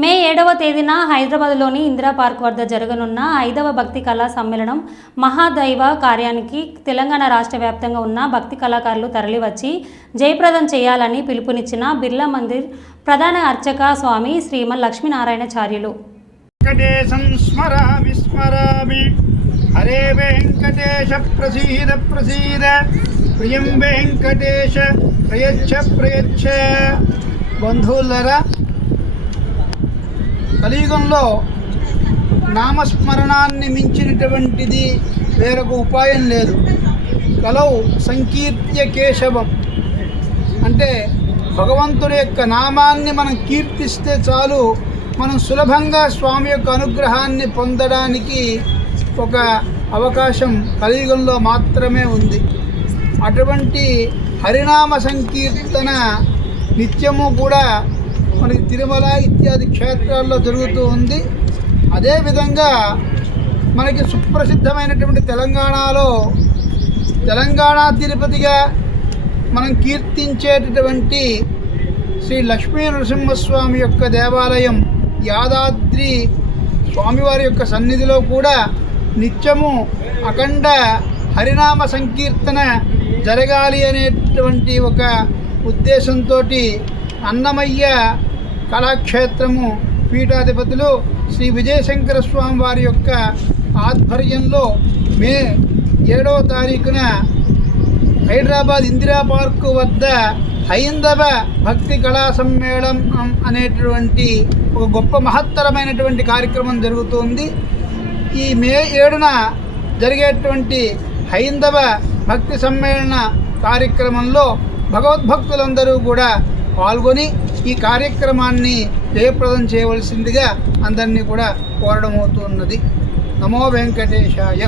మే 7వ తేదీన హైదరాబాద్లోని ఇందిరా పార్క్ వద్ద జరగనున్న 5వ భక్తి కళా సమ్మేళనం మహాదైవ కార్యానికి తెలంగాణ రాష్ట్ర వ్యాప్తంగా ఉన్న భక్తి కళాకారులు తరలివచ్చి జయప్రదం చేయాలని పిలుపునిచ్చిన బిర్లా మందిర్ ప్రధాన అర్చక స్వామి శ్రీమన్ లక్ష్మీనారాయణాచార్యులు. వెంకటేశం స్మరామి స్మరామి హరే వెంకటేశ ప్రసీద ప్రసీద ప్రియం వెంకటేశ ప్రయచ్చ ప్రయచ్చ. బంధువులరా, కలియుగంలో నామస్మరణాన్ని మించినటువంటిది వేరొక ఉపాయం లేదు. కలౌ సంకీర్త్య కేశవం అంటే భగవంతుడి యొక్క నామాన్ని మనం కీర్తిస్తే చాలు, మనం సులభంగా స్వామి యొక్క అనుగ్రహాన్ని పొందడానికి ఒక అవకాశం కలియుగంలో మాత్రమే ఉంది. అటువంటి హరినామ సంకీర్తన నిత్యము కూడా మనకి తిరుమల ఇత్యాది క్షేత్రాల్లో జరుగుతూ ఉంది. అదేవిధంగా మనకి సుప్రసిద్ధమైనటువంటి తెలంగాణలో తెలంగాణ తిరుపతిగా మనం కీర్తించేటటువంటి శ్రీ లక్ష్మీ నరసింహస్వామి యొక్క దేవాలయం యాదాద్రి స్వామివారి యొక్క సన్నిధిలో కూడా నిత్యము అఖండ హరినామ సంకీర్తన జరగాలి అనేటువంటి ఒక ఉద్దేశంతో అన్నమయ్య కళాక్షేత్రము పీఠాధిపతులు శ్రీ విజయశంకర స్వామి వారి యొక్క ఆధ్వర్యంలో మే 7వ తారీఖున హైదరాబాద్ ఇందిరా పార్కు వద్ద హైందవ భక్తి కళా సమ్మేళనం అనేటువంటి ఒక గొప్ప మహత్తరమైనటువంటి కార్యక్రమం జరుగుతుంది. ఈ మే 7న జరిగేటువంటి హైందవ భక్తి సమ్మేళన కార్యక్రమంలో భగవద్భక్తులందరూ కూడా పాల్గొని ఈ కార్యక్రమాన్ని జయప్రదం చేయవలసిందిగా అందరినీ కూడా కోరడం అవుతున్నది. నమో వెంకటేశాయ.